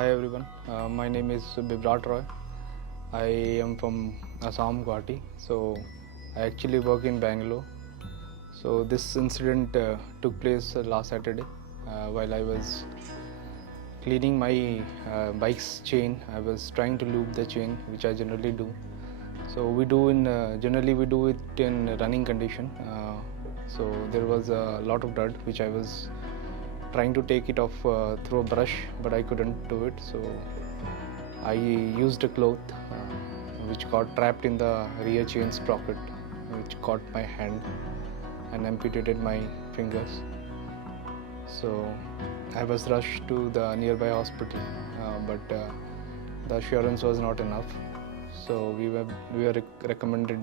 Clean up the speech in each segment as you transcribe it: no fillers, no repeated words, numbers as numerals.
Hi everyone, my name is Bibrat Roy. I am from Assam, Guwahati. So I actually work in Bangalore. So this incident took place last Saturday while I was cleaning my bike's chain. I was trying to loop the chain, which I generally do. So we do generally we do it in running condition. So there was a lot of dirt which I was trying to take it off through a brush, but I couldn't do it. So I used a cloth which got trapped in the rear chain sprocket, which caught my hand and amputated my fingers. So I was rushed to the nearby hospital, but the assurance was not enough. So we were recommended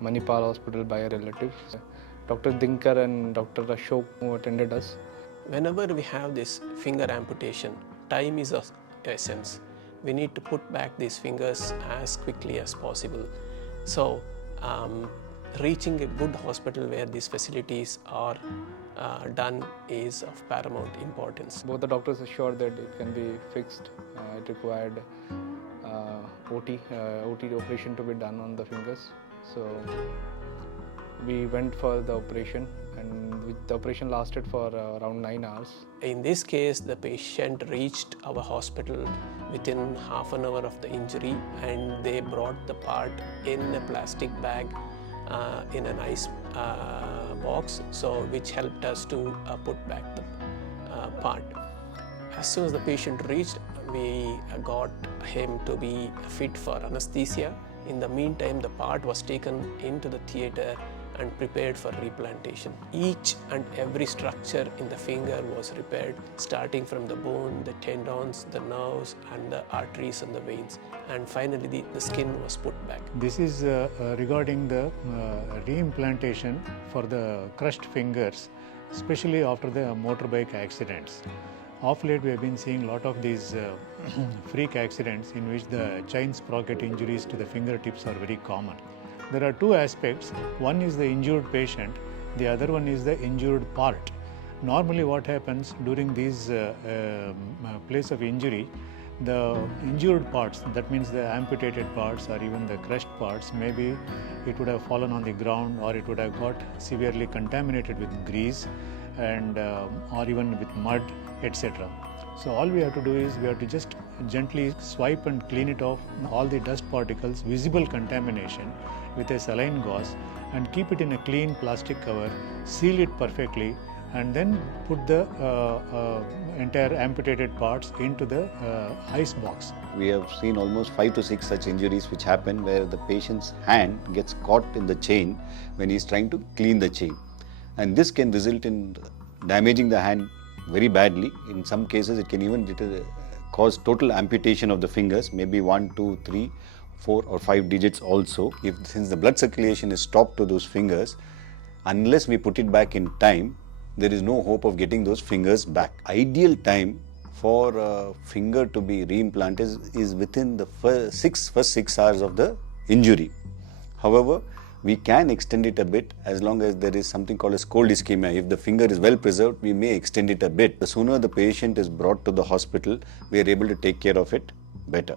Manipal hospital by a relative. Dr. Dinkar and Dr. Ashok who attended us. Whenever we have this finger amputation, time is of essence. We need to put back these fingers as quickly as possible. So reaching a good hospital where these facilities are done is of paramount importance. Both the doctors assured that it can be fixed. It required OT operation to be done on the fingers. So we went for the operation, and the operation lasted for around 9 hours. In this case, the patient reached our hospital within half an hour of the injury, and they brought the part in a plastic bag in a nice box, so which helped us to put back the part. As soon as the patient reached, we got him to be fit for anesthesia. In the meantime, the part was taken into the theatre and prepared for replantation. Each and every structure in the finger was repaired, starting from the bone, the tendons, the nerves, and the arteries and the veins. And finally, the skin was put back. This is regarding the reimplantation for the crushed fingers, especially after the motorbike accidents. Of late, we have been seeing a lot of these freak accidents in which the chain sprocket injuries to the fingertips are very common. There are two aspects. One is the injured patient, the other one is the injured part. Normally what happens during these place of injury, the injured parts, that means the amputated parts or even the crushed parts, maybe it would have fallen on the ground or it would have got severely contaminated with grease and or even with mud, etc. So all we have to do is we have to just gently swipe and clean it off all the dust particles, visible contamination with a saline gauze, and keep it in a clean plastic cover, seal it perfectly, and then put the entire amputated parts into the ice box. We have seen almost 5 to 6 such injuries which happen where the patient's hand gets caught in the chain when he is trying to clean the chain. And this can result in damaging the hand very badly. In some cases, it can even cause total amputation of the fingers, maybe 1, 2, 3, 4 or 5 digits also. Since the blood circulation is stopped to those fingers, unless we put it back in time, there is no hope of getting those fingers back. Ideal time for a finger to be reimplanted is within the first 6 hours of the injury. However, we can extend it a bit as long as there is something called as cold ischemia. If the finger is well preserved, we may extend it a bit. The sooner the patient is brought to the hospital, we are able to take care of it better.